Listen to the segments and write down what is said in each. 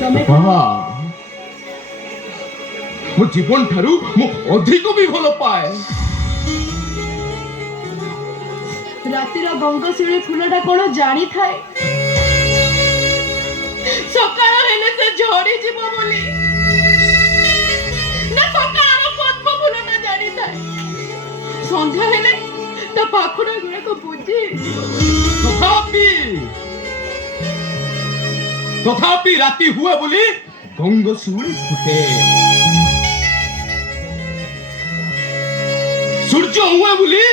ବାହା ମୋ ଜୀବନ ଠାରୁ ମୁଁ ଅଧିକ ବି ଭଲ ପାଏ। ରାତିର ଗଙ୍ଗଶିଉଳି ଫୁଲଟା କଣ ଜାଣିଥାଏ ସକାଳ ହେଲେ ସେ ଝଡ଼ିଯିବ ବୋଲି? ନା ସକାଳର ପଦ୍ମ ଫୁଲଟା ଜାଣିଥାଏ ସନ୍ଧ୍ୟା ହେଲେ ତା ପାଖୁଡା ଗୁଡାକ ବୁଝି ତଥାପି ରାତି ହୁଏ ବୋଲି ଗଙ୍ଗଶିଉଳି ଫୁଟେ, ସୂର୍ଯ୍ୟ ହୁଏ ବୋଲି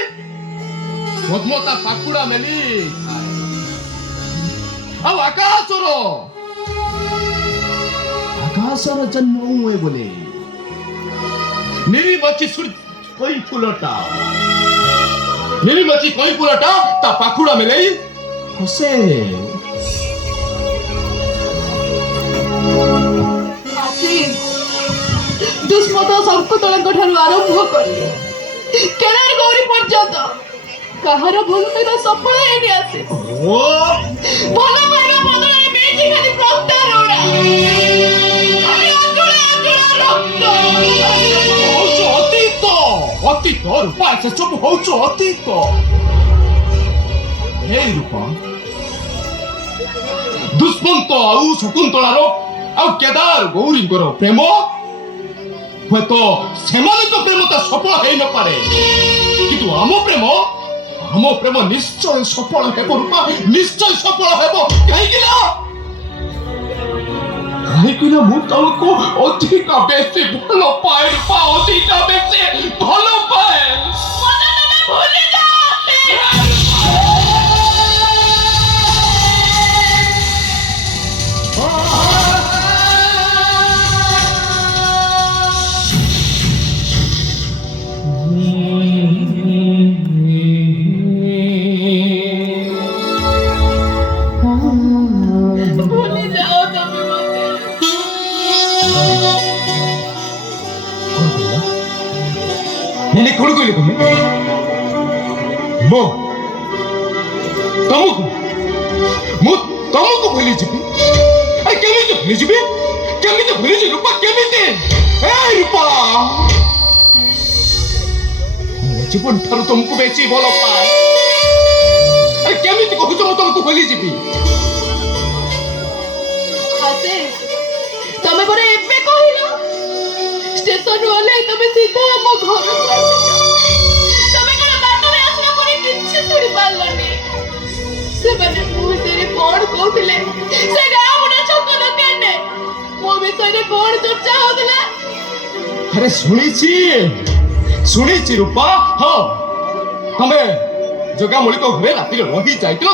ପଦ୍ମ ତା ପାଖୁଡା ମେଲି ଖାଏ। ଆଉ ଆକାଶର ଜନ୍ମ ହୁଏ ବୋଲି ନିରିମଚି କଇଁ ଫୁଲଟା ତା ପାଖୁଡା ମେଲେଇ ହସେ। ଦୁଷ୍ମତ ଶଙ୍କୁତଳାଙ୍କ ଠାରୁ ଆରମ୍ଭ କରି କେନାର ଗୌରୀ ପର୍ଯ୍ୟନ୍ତ କାହାର ଭଲ ପାଇବା ସଫଳ ହେଇନି ଆସେ। ଭଲ ପାଇବା ବଦଳରେ ମିଳିଛି ଖାଲି ପ୍ରତାରଣା, ଅତୀତ ରୂପା ସେ ସବୁ ହଉଛୁ ଅତୀତ। ହେଇ ରୂପା ଦୁଷ୍ମନ୍ତ ଆଉ ଶକୁନ୍ତଳାର ଆଉ କେଦାର ଗୌରୀଙ୍କର ପ୍ରେମ ହୁଏତ ସେମାନଙ୍କ ପ୍ରେମ ତ ସଫଳ ହେଇନପାରେ, କିନ୍ତୁ ଆମ ପ୍ରେମ ନିଶ୍ଚୟ ସଫଳ ହେବ ରୂପା, ନିଶ୍ଚୟ ସଫଳ ହେବ। କାହିଁକି ନା ମୁଁ ତମକୁ ଅଧିକ ବେଶୀ ଭଲ ପାଏ ରୂପା, ଅଧିକ ବେଶୀ ଭଲ ପାଏ। କଣ କହିଲେ ତମେ? ମୁଁ ତମକୁ ଭୁଲିଯିବି? କେମିତି ଭୁଲିଯିବି? କେମିତି ଭୁଲିଯିବି ରୂପା? କେମିତି? ରୂପା ମୋ ଜୀବନ ଠାରୁ ତମକୁ ବେଶୀ ଭଲ ପାଏ। କେମିତି କହୁଛ ମୁଁ ତମକୁ ଭୁଲିଯିବି? ତମେ ପରା ଏବେ କହିଲ ଷ୍ଟେସନରୁ ଓହ୍ଲାଇ ତମେ ସିଧା ଆମ ଘରକୁ ଆସିଛ। ତମେ କଣ ବାଟରେ ଆସିଲା ପରେ କିଛି ଶୁଣି ପାରିଲନି? ସେମାନେ ମୋ ବିଷୟରେ କଣ କହୁଥିଲେ? ସେ ଗାଁ ବୁଢା ଛକ ଦୋକାନରେ ମୋ ବିଷୟରେ କଣ ଚର୍ଚ୍ଚା ହଉଥିଲା? ଆରେ ଶୁଣିଛି ରୂପା। ହଁ, ତମେ ଜଗାମଳିକ ଘରେ ରାତିରେ ରହି ଯାଇଥିଲ।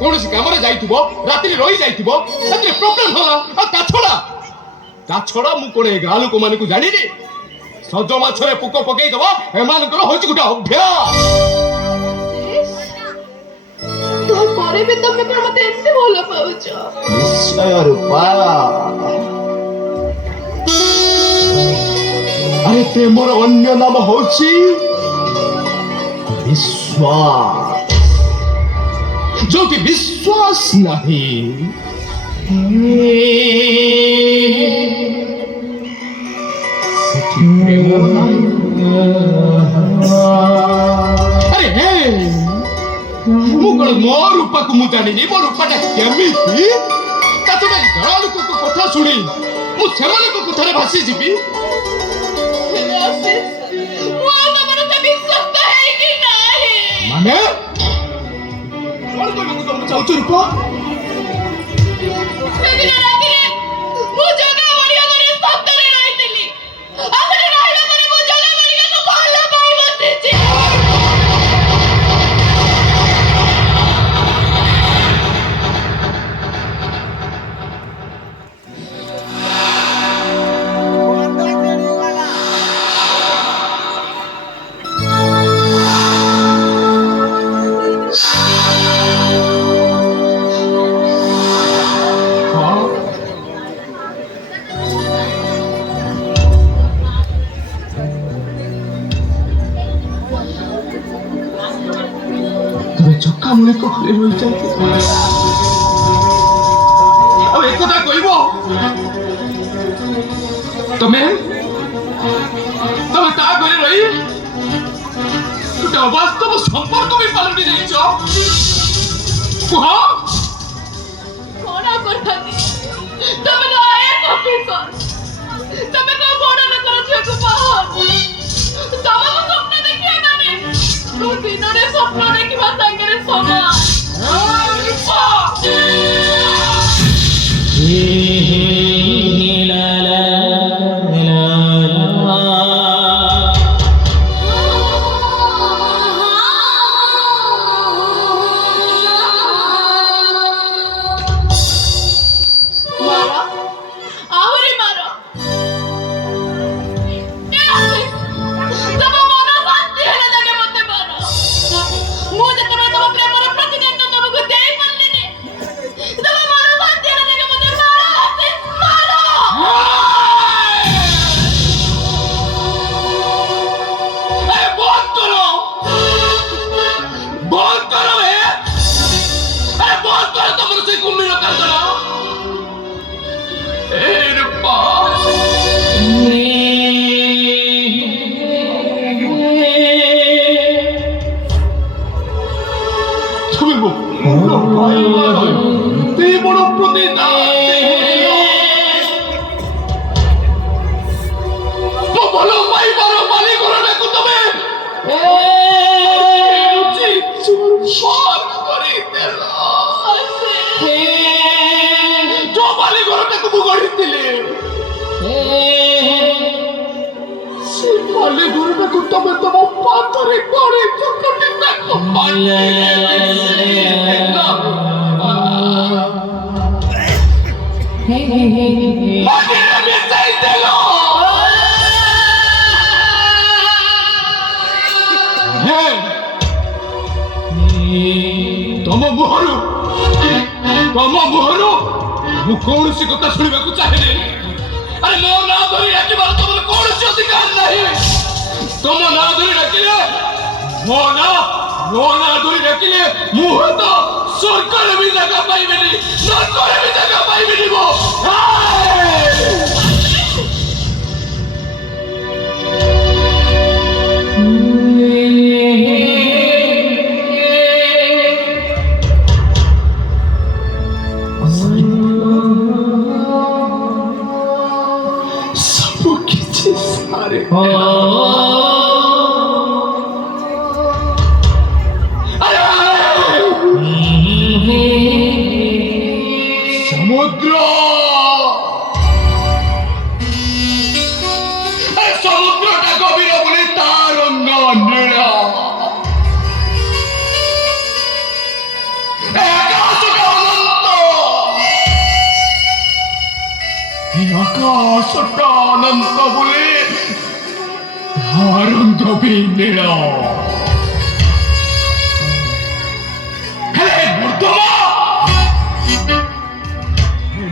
କୌଣସି କାମରେ ଯାଇଥିବ, ରାତିରେ ରହି ଯାଇଥିବ, ସେଥିରେ ପ୍ରୋବ୍ଲେମ ହେଲା। ଆଉ ତା ଛଡା ମୁଁ କଣ ଏ ଗାଁ ଲୋକମାନଙ୍କୁ ଜାଣିନି? ସଜ ମାଛରେ ପୋକ ପକେଇଦବ ଏମାନଙ୍କର ହଉଛି ଗୋଟେ ଅଭ୍ୟାସ। ପରେ ବି ତମେ କଣ ମତେ ଏତେ ଭଲ ପାଉଛ? ନିଶ୍ଚୟ ରୂପା। ଆରେ ପ୍ରେମର ଅନ୍ୟ ନାମ ହଉଛି ବିଶ୍ୱାସ। ଯୋଉଠି ବିଶ୍ୱାସ ନାହିଁ ସେଠି ପ୍ରେମ ନାହିଁ। ଆରେ ମୁଁ କଣ ମୋ ରୂପାକୁ ମୁଁ ଜାଣିନି? ମୋ ରୂପାଟା କେମିତି? ତା ଛଡ଼ା ଗାଁ ଲୋକଙ୍କ କଥା ଶୁଣି ମୁଁ ସେମାନଙ୍କ କଥାରେ ଭାସିଯିବି? ମାନେ କଣ କହିବାକୁ ତମେ ଚାହୁଁଛ ରୂପା? ତମେ ଚକା ମୂଳେ କଖରେ ରହିଛନ୍ତି। ତମେ ତମେ ତା ଘରେ ରହି ଗୋଟେ ଅବାସ୍ତବ ସମ୍ପର୍କ ବି ପାଲଟି ଯାଇଛ। କୁହ କଣ ଆଉ କରିଥାନ୍ତି? ତମେ ତ ଆଇଏଏସ୍ ଅଫିସର, ତମେ କୋଉ ବଡ ଲୋକର ଝିଅକୁ ବାହା ହବ। ତମକୁ ସ୍ୱପ୍ନ ଦେଖିବା ମାନେ ତୁ ଦିନରେ ସ୍ୱପ୍ନ ଦେଖିବା ସାଙ୍ଗରେ ସମାନ। ମାର, ଆହୁରି ମାର। ତମ ମନ ଶାନ୍ତି ହେଲେ ଯାକେ ମତେ ମାର। ମୁଁ ଯେତେବେଳେ ତମ ପ୍ରେମର ପ୍ରତିଦାନ ତମକୁ ଦେଇପାରିଲିନି, ତମ ମନ ଶାନ୍ତି ହେଲେ ଯାକେ ମତେ ମାର, ମାର। ବନ୍ଦ କର, ବନ୍ଦ କର, ବନ୍ଦ କର ତମର ସେଇ କୁମ୍ଭୀର କାନ୍ଦଣା। ରୂପା তুমি বড় প্রতিদান ଭଲ ପାଇବାର ମାଲିକର ଡାକୁ ତମେ କରିଦେଲ। ଯୋଉ ମାଲିକରଟାକୁ ମୁଁ ଗଢିଥିଲି ସେ ମାଲିକରଟାକୁ ତମେ ତମ ପାଦରେ ଗଢି ଚକଟି ତାକୁ ମିଶାଇ ଦେଲ। ତମ ମୁହଁରୁ ମୁଁ କୌଣସି କଥା ଶୁଣିବାକୁ ଚାହେଁନି। ଆରେ ମୋ ନାଁ ଧରି ଡାକିବାର ତମର କୌଣସି ଅଧିକାର ନାହିଁ। ତମ ନାଁ ଧରି ଡାକିଲେ ମୋ ନାଁ ଧରି ଡାକିଲେ ମୁଁ ହୁଏତ ସ୍ୱର୍ଗରେ ବି ଜାଗା ପାଇବିନି, ନର୍କରେ ବି ଜାଗା ପାଇବିନି। ସବୁ କିଛି ସାରେ ସମୁଦ୍ର ସମୁଦ୍ରଟା ଗভীର ବୋଲି ତା ରଙ୍ଗ ନୀଳ। ଆକାଶଟା ଅନନ୍ତ, ଆକାଶଟା ଅନନ୍ତ ବୋଲି ତା ରଙ୍ଗ ବି ନୀଳ। ହେଲେ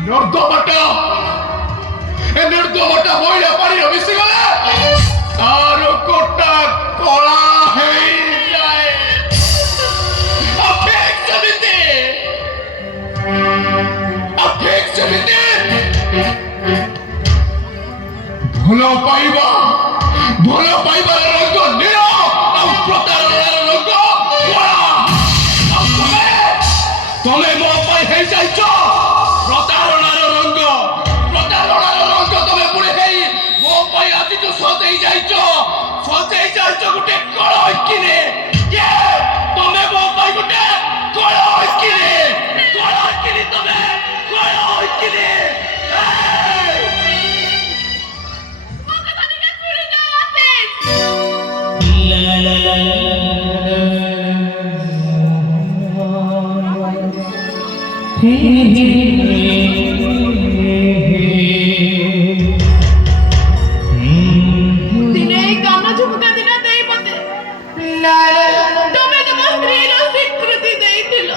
ନର୍ଦ୍ଦମାଟା ମଇଳା ପାଣିରେ ମିଶିଗଲେ ତାର ଗୋଟା କଳା ହେଇଯାଏ। ସେମିତି ଭଲ ପାଇବାର ରଙ୍ଗ ନୀଳ, ଆଉ ପ୍ରତାରଣାର ରଙ୍ଗ କଳା। ଆଉ ତମେ ମୋ ପାଇଁ ହେଇଯାଇଛ ପ୍ରତାରଣାର ରଙ୍ଗ ତମେ ପୁଣି ହେଇ ମୋ ପାଇଁ ଆଜି ଯୋଉ ସଜେଇ ଯାଇଛ ଗୋଟେ କଳଙ୍କିରେ। ତମେ ମୋ ପାଇଁ ଗୋଟେ କଳଙ୍କିରେ ତମେ କଳଙ୍କିରେ। ଦିନେ ଏଇ କାନ ଝୁମୁକା ଦିନ ଦେଇ ମତେ ତମେ ତମ ସ୍ତ୍ରୀର ସ୍ୱୀକୃତି ଦେଇଥିଲ।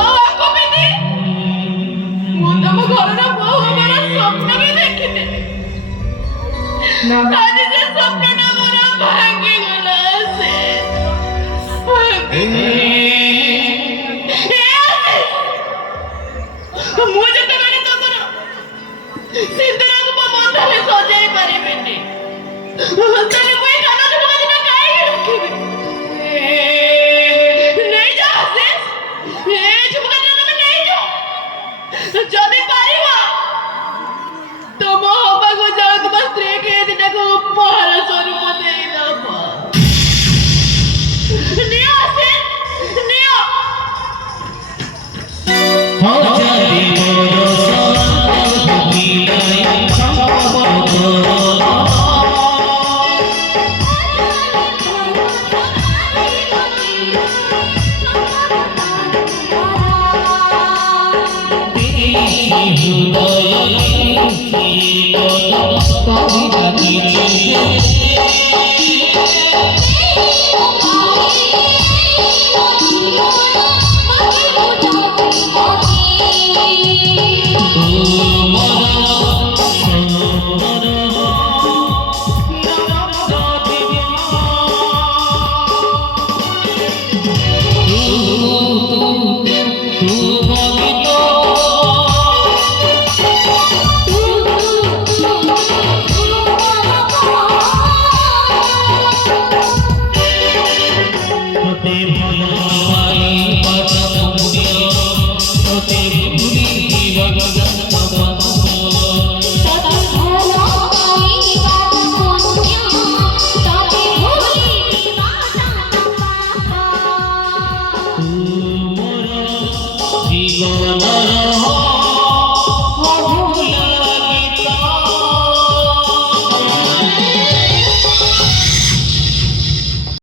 ଆଉ ଆକୁ ବି ମୁଁ ତମ ଘରର ବୋହୂ ହବାର ସ୍ୱପ୍ନ ବି ଦେଖିଥିଲି। ଆଜି ସେ ସ୍ୱପ୍ନଟା ମୋର ଭାଙ୍ଗିଗଲା। ମୁଁ ଯେତେବେଳେ ତମ ସିନ୍ଦୁରକୁ ମୋ ମଥାରେ ସଜାଇ ପାରିବିନି। ତାହେଲେ ମୁଁ ଏ କାନ ଝୁମକା ଦିନ କାହିଁକି ରଖିବି? ନେଇଯାଅ ଆଶିଷ, ଏ ଝୁମକା ଦିନ ତମେ ନେଇଯାଅ। ଯଦି ପାରିବ ତମ ହବାକୁ ଯାଉଥିବା ସ୍ତ୍ରୀକି ଏ ଦିନକୁ ଉପହାର ସ୍ୱରୂପ ଦେଇଦବ। ନିଅ ଆଶିଷ, ନିଅ। हृदय